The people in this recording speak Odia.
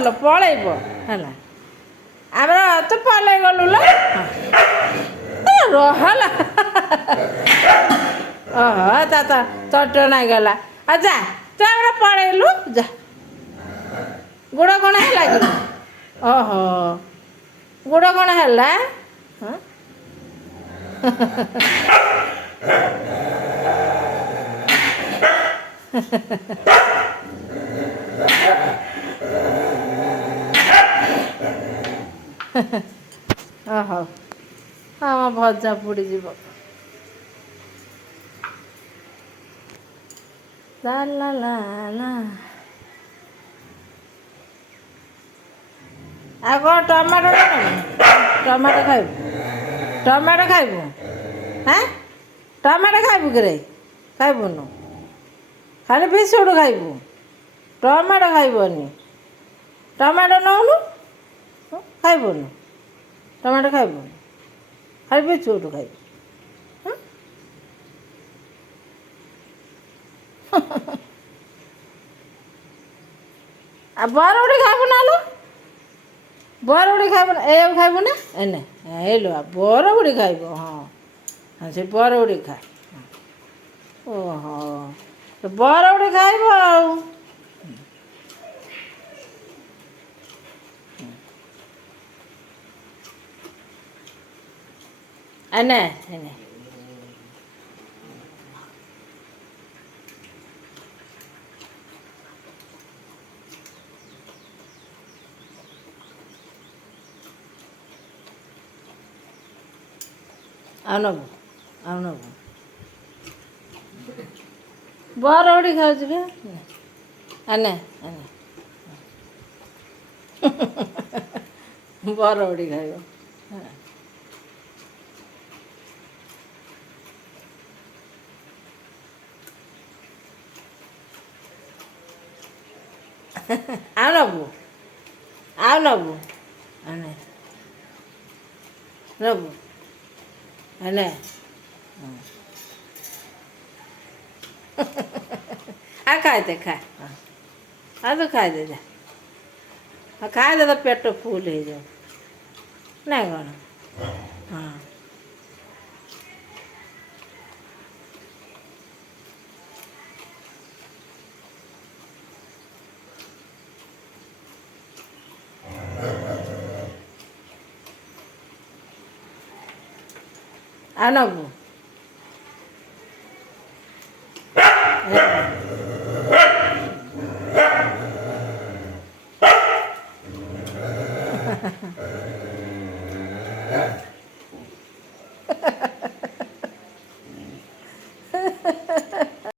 ଭଲ ପଳେଇବ ହେଲା ଆମର ତୁ ପଳେଇ ଗଲୁ ଲୋ ରହଲା ଓହୋ ତା ଚଟ ନାଗିଗଲା ଆଉ ଯା ତୁ ଆମର ପଳେଇଲୁ ଯା ଗୋଡ଼ କ'ଣ ହେଲା କି ଓହୋ ଗୋଡ଼ କ'ଣ ହେଲା ହଁ ଓହୋ ହଁ ଭଜା ପୋଡ଼ିଯିବ ଲା ଲା ଲା ଲା ଆଉ କ'ଣ ଟମାଟୋ ଟମାଟୋ ଖାଇବୁ ଟମାଟୋ ଖାଇବୁ ହାଁ ଟମାଟୋ ଖାଇବୁ କିରେ ଖାଇବୁନୁ ଖାଲି ବିସ୍କୁଟ୍ ଖାଇବୁ ଟମାଟୋ ଖାଇବନି ଟମାଟୋ ନେଉନୁ ଖାଇବୁନୁ ଟମାଟୋ ଖାଇବୁନି ଖାଲି ବିସ୍କୁଟ୍ ଖାଇବୁ ଆଉ ବରଗୁଡ଼ି ଖାଇବୁ ନା ଲୋ ବରଗୁଡ଼ି ଖାଇବୁ ନା ଏଇଆକୁ ଖାଇବୁ ନା ଏନେ ହେଇଲୋ ବରଗୁଡ଼ି ଖାଇବ ହଁ ସେ ବରଗୁଡ଼ି ଖା ଓହୋ ବରଗୁଡ଼ି ଖାଇବ ଆଉ ଏନେ ଏନେ ଆଉ ନେବୁ ବରଗୁଡ଼ି ଖାଉଛି ବା ଏନେ ଏନେ ବରଗୁଡ଼ି ଖାଇବ ଆଉ ନେବୁ ଏନେ ନେବୁ ଏନେ ଆଉ ଖାଇଦେ ଖା ଆଉ ତୁ ଖାଇଦେ ଯା ଆଉ ଖାଇଦେ ତ ପେଟ ଫୁଲ୍ ହେଇଯାଉ ନା କ'ଣ ହଁ ଆଉ ନେବୁ